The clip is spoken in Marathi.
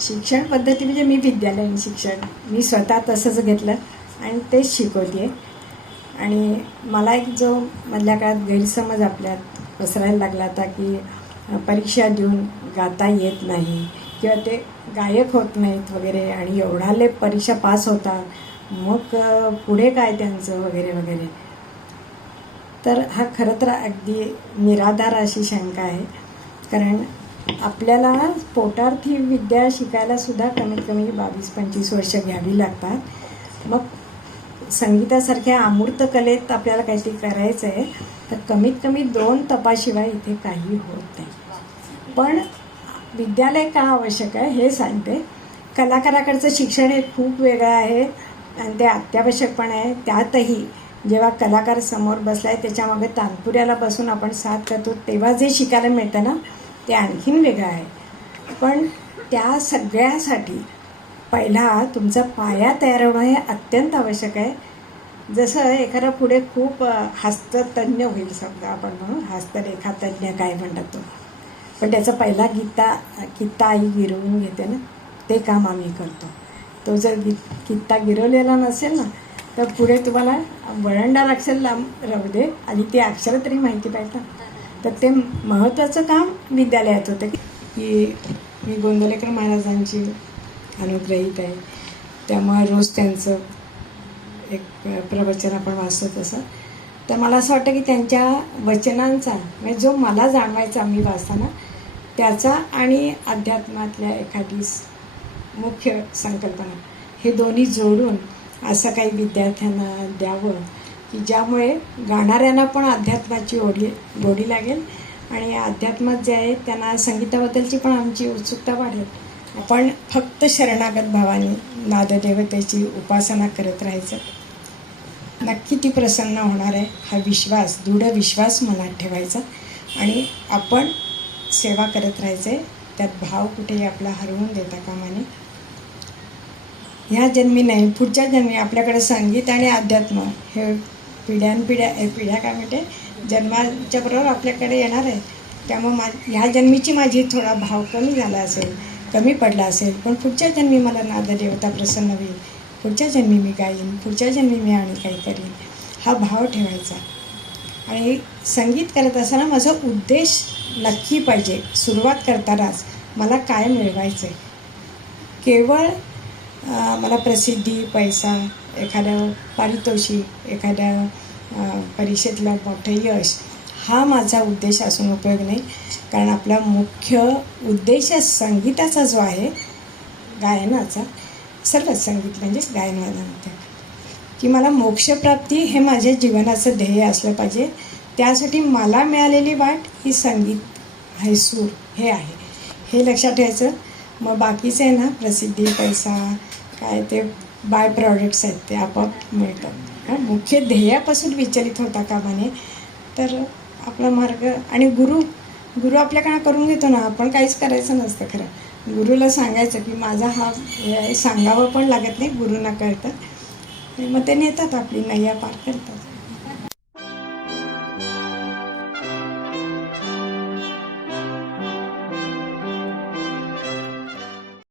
शिक्षण पद्धती म्हणजे मी विद्यालयीन शिक्षण. मी स्वतः तसंच घेतलं आणि तेच शिकवते आणि मला एक जो मधल्या काळात गैरसमज आपल्यात पसरायला लागला होता की परीक्षा देऊन गाता येत नाही किंवा ते गायक होत नाहीत वगैरे आणि एवढाले परीक्षा पास होतात मग पुढे काय त्यांचं वगैरे वगैरे. तर हा खरं तर अगदी निराधार अशी शंका आहे. कारण आपल्याला पोटार्थी विद्या शिकायला सुद्धा कमीत कमी बावीस पंचवीस वर्ष घ्यावी लागतात. मग संगीतासारख्या अमूर्त कलेत आपल्याला काहीतरी करायचं आहे तर कमीत कमी दोन तपाशिवाय इथे काही होत नाही. पण विद्यालय का आवश्यक आहे हे सांगते. कलाकाराकडचं शिक्षण हे खूप वेगळं आहे आणि ते अत्यावश्यक पण आहे. त्यातही जेव्हा कलाकार समोर बसलाय त्याच्यामागे तानपुऱ्याला बसून आपण साथ करतो तेव्हा जे शिकायला मिळतं ना ते आणखीन वेगळं आहे. पण त्या सगळ्यासाठी पहिला तुमचा पाया तयार होणं हे अत्यंत आवश्यक आहे. जसं एखादा पुढे खूप हस्ततज्ञ होईल समजा आपण म्हणून हस्तरेखातज्ञ काय म्हणतात तो. पण त्याचा पहिला गीता कित्ता आई गिरवून घेते ना ते काम आम्ही करतो. तो जर गीत कित्ता गिरवलेला नसेल ना तर पुढे तुम्हाला वळणदार अक्षर लांब राहू दे आणि ते अक्षरं तरी माहिती पाहिजे तर ते महत्त्वाचं काम विद्यालयात होतं. की मी गोंदलेकर महाराजांची अनुग्रहित आहे. त्यामुळे रोज त्यांचं एक प्रवचन आपण वाचतो तसं. तर मला असं वाटतं की त्यांच्या वचनांचा म्हणजे जो मला जाणवायचा मी वाचताना त्याचा आणि अध्यात्मातल्या एखादी मुख्य संकल्पना हे दोन्ही जोडून असं काही विद्यार्थ्यांना द्यावं की ज्यामुळे गाणाऱ्यांना पण अध्यात्माची ओढी गोडी लागेल. आणि अध्यात्मात जे आहे त्यांना संगीताबद्दलची पण आमची उत्सुकता वाढेल. आपण फक्त शरणागत भावाने नाददेवतेची उपासना करत राहायचं. नक्की ती प्रसन्न होणार आहे हा विश्वास दृढ विश्वास मनात ठेवायचा. आणि आपण सेवा करत राहायचे त्यात भाव कुठेही आपला हरवून देता कामाने. ह्या जन्मी नाही पुढच्या जन्मी आपल्याकडे संगीत आणि अध्यात्म हे पिढ्यानपिढ्या पिढ्या काय म्हणते जन्माच्या बरोबर आपल्याकडे येणार आहे. त्यामुळे मा ह्या जन्मीची माझी थोडा भाव कमी झाला असेल कमी पडला असेल पण पुढच्या जन्मी मला नाददेवता प्रसन्न होईल. पुढच्या जन्मी मी गाईन पुढच्या जन्मी मी आणि काही करीन. हा भाव ठेवायचा. आणि संगीत करत असताना माझा उद्देश नक्की पाहिजे. सुरुवात करतानाच मला काय मिळवायचं आहे केवळ मला प्रसिद्धी पैसा एखादं पारितोषिक एखाद्या परीक्षेतलं मोठं यश हा माझा उद्देश असून उपयोग नाही. कारण आपला मुख्य उद्देश संगीताचा जो आहे गायनाचा सर्वच संगीत म्हणजेच गायनवादनामध्ये की मला मोक्षप्राप्ती हे माझ्या जीवनाचं ध्येय असलं पाहिजे. त्यासाठी मला मिळालेली वाट ही संगीत हे सूर हे आहे. हे लक्षात ठेवायचं. मग बाकीचं आहे ना प्रसिद्धी पैसा काय ते बाय प्रॉडक्ट्स आहेत ते आपोआप मिळतात. मुख्य ध्येयापासून विचलित होता का नये तर आपला मार्ग आणि गुरु गुरु आपल्याकडे करून घेतो ना आपण काहीच करायचं नसतं खरं. गुरुला सांगायचं की माझा हा सांगावं पण लागत नाही गुरुना कळतं. मग ते नेतात आपली नय्या पार करतात.